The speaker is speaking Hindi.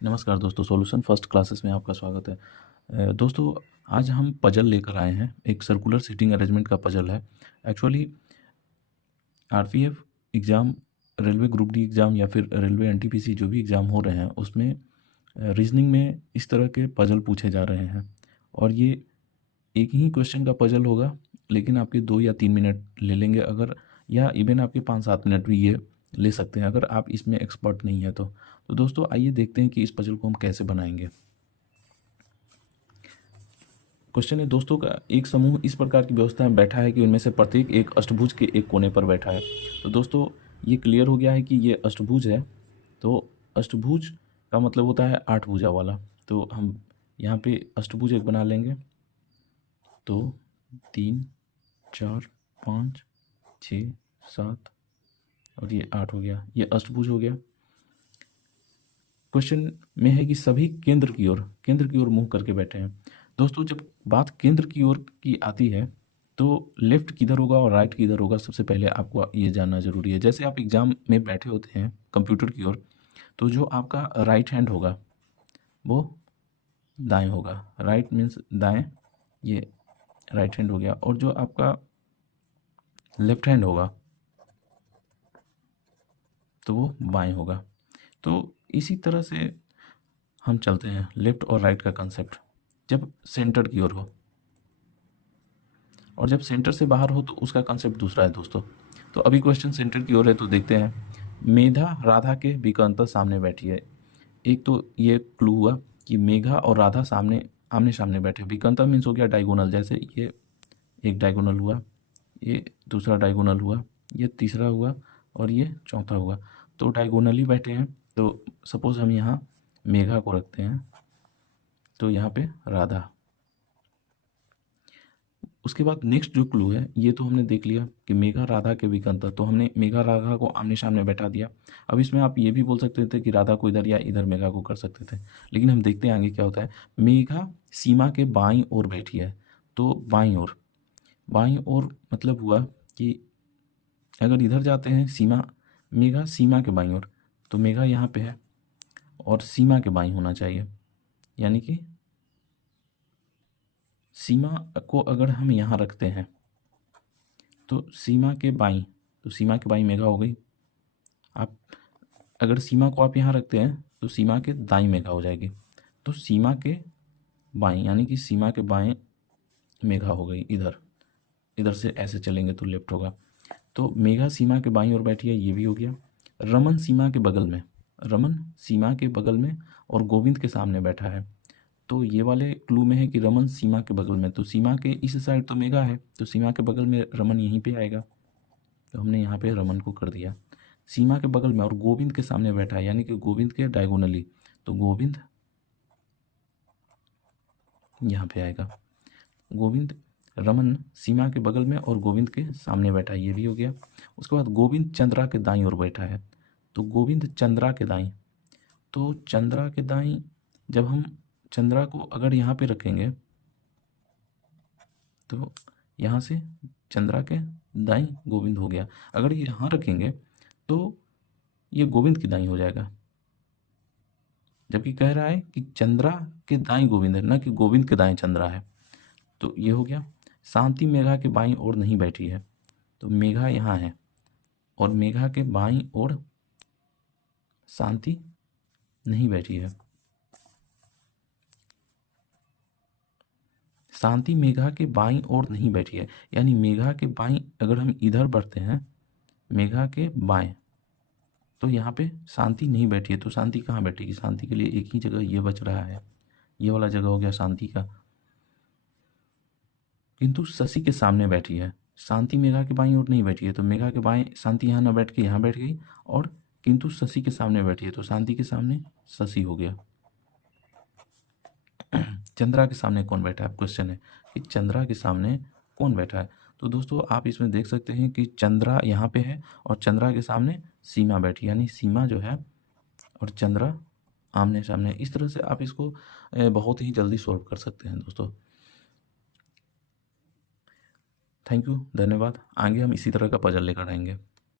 नमस्कार दोस्तों, सॉल्यूशन फर्स्ट क्लासेस में आपका स्वागत है। दोस्तों, आज हम पजल लेकर आए हैं। एक सर्कुलर सीटिंग अरेंजमेंट का पजल है। Actually RPF exam, railway group D exam या फिर रेलवे एनटीपीसी जो भी एग्ज़ाम हो रहे हैं उसमें रीजनिंग में इस तरह के पजल पूछे जा रहे हैं। और ये एक ही क्वेश्चन का पजल होगा, लेकिन आपके 2 या 3 मिनट ले लेंगे अगर, या इवन आपके 5-7 मिनट भी ये ले सकते हैं अगर आप इसमें एक्सपर्ट नहीं है तो दोस्तों आइए देखते हैं कि इस पजल को हम कैसे बनाएंगे। क्वेश्चन है दोस्तों का, एक समूह इस प्रकार की व्यवस्था में बैठा है कि उनमें से प्रत्येक एक अष्टभुज के एक कोने पर बैठा है। तो दोस्तों ये क्लियर हो गया है कि ये अष्टभुज है। तो अष्टभुज का मतलब होता है 8 भुजा वाला। तो हम यहाँ पे अष्टभुज एक बना लेंगे। तो 3, 4, 5, 6, 7 और ये 8 हो गया, ये अष्टभुज हो गया। क्वेश्चन में है कि सभी केंद्र की ओर मुंह करके बैठे हैं। दोस्तों जब बात केंद्र की ओर की आती है तो लेफ्ट किधर होगा और राइट किधर होगा, सबसे पहले आपको ये जानना जरूरी है। जैसे आप एग्जाम में बैठे होते हैं कंप्यूटर की ओर, तो जो आपका राइट हैंड होगा वो दाएं होगा। राइट मीन्स दाएं, ये राइट हैंड हो गया। और जो आपका लेफ्ट हैंड होगा तो वो बाएं होगा। तो इसी तरह से हम चलते हैं लेफ्ट और राइट का कंसेप्ट जब सेंटर की ओर हो, और जब सेंटर से बाहर हो तो उसका कंसेप्ट दूसरा है दोस्तों। तो अभी क्वेश्चन सेंटर की ओर है तो देखते हैं। मेधा राधा के विकंता सामने बैठी है। एक तो ये क्लू हुआ कि मेघा और राधा आमने सामने बैठे। विकंता मीन्स हो गया डायगोनल, जैसे ये एक डायगोनल हुआ, ये दूसरा डायगोनल हुआ, ये तीसरा हुआ और ये चौथा हुआ। तो डायगोनली बैठे हैं। तो सपोज हम यहाँ मेघा को रखते हैं, तो यहाँ पे राधा। उसके बाद नेक्स्ट जो क्लू है, ये तो हमने देख लिया कि मेघा राधा के विकंता, तो हमने मेघा राधा को आमने सामने बैठा दिया। अब इसमें आप ये भी बोल सकते थे कि राधा को इधर या इधर मेघा को कर सकते थे, लेकिन हम देखते हैं आगे क्या होता है। मेघा सीमा के बाईं ओर बैठी है। तो बाईं ओर मतलब हुआ कि अगर इधर जाते हैं मेघा सीमा के बाईं ओर, तो मेघा यहाँ पे है और सीमा के बाईं होना चाहिए। यानी कि सीमा को अगर हम यहाँ रखते हैं तो सीमा के बाईं मेघा हो गई। आप अगर सीमा को आप यहाँ रखते हैं तो सीमा के दाईं मेघा हो जाएगी। तो सीमा के बाईं यानी कि सीमा के बाएं मेघा हो गई। इधर से ऐसे चलेंगे तो लेफ्ट होगा। तो मेघा सीमा के बाईं ओर बैठी है, ये भी हो गया। रमन सीमा के बगल में और गोविंद के सामने बैठा है। तो ये वाले क्लू में है कि रमन सीमा के बगल में, तो सीमा के इस साइड तो मेघा है, तो सीमा के बगल में रमन यहीं पे आएगा। तो हमने यहाँ पे रमन को कर दिया सीमा के बगल में, और गोविंद के सामने बैठा है यानी कि गोविंद के डायगोनली, तो गोविंद यहाँ पे आएगा। गोविंद रमन सीमा के बगल में और गोविंद के सामने बैठा है, ये भी हो गया। उसके बाद गोविंद चंद्रा के दाईं ओर बैठा है। तो गोविंद चंद्रा के दाईं, तो चंद्रा के दाईं जब हम चंद्रा को अगर यहाँ पे रखेंगे तो यहाँ से चंद्रा के दाईं गोविंद हो गया। अगर ये यहाँ रखेंगे तो ये गोविंद की दाईं हो जाएगा, जबकि कह रहा है कि चंद्रा के दाईं गोविंद है, ना कि गोविंद के दाईं चंद्रा है। तो ये हो गया। शांति मेघा के बाईं ओर नहीं बैठी है, तो मेघा यहाँ है और मेघा के बाईं ओर शांति नहीं बैठी है। शांति मेघा के बाईं ओर नहीं बैठी है, यानी मेघा के बाईं अगर हम इधर बढ़ते हैं मेघा के बाएं, तो यहाँ पे शांति नहीं बैठी है। तो शांति कहाँ बैठेगी? शांति के लिए एक ही जगह ये बच रहा है, ये वाला जगह हो गया शांति का। किंतु शशि के सामने बैठी है। शांति मेघा के बाईं ओर नहीं बैठी है, तो मेघा के बाएं शांति यहाँ ना बैठ के यहाँ बैठ गई, और किंतु शशि के सामने बैठी है, तो शांति के सामने शशि हो गया। चंद्रा के सामने कौन बैठा है? क्वेश्चन है कि चंद्रा के सामने कौन बैठा है। तो दोस्तों आप इसमें देख सकते हैं कि चंद्रा यहाँ पे है और चंद्रा के सामने सीमा बैठी, यानी सीमा जो है और चंद्रा आमने सामने। इस तरह से आप इसको बहुत ही जल्दी सॉल्व कर सकते हैं दोस्तों। थैंक यू, धन्यवाद। आगे हम इसी तरह का पजल लेकर आएंगे।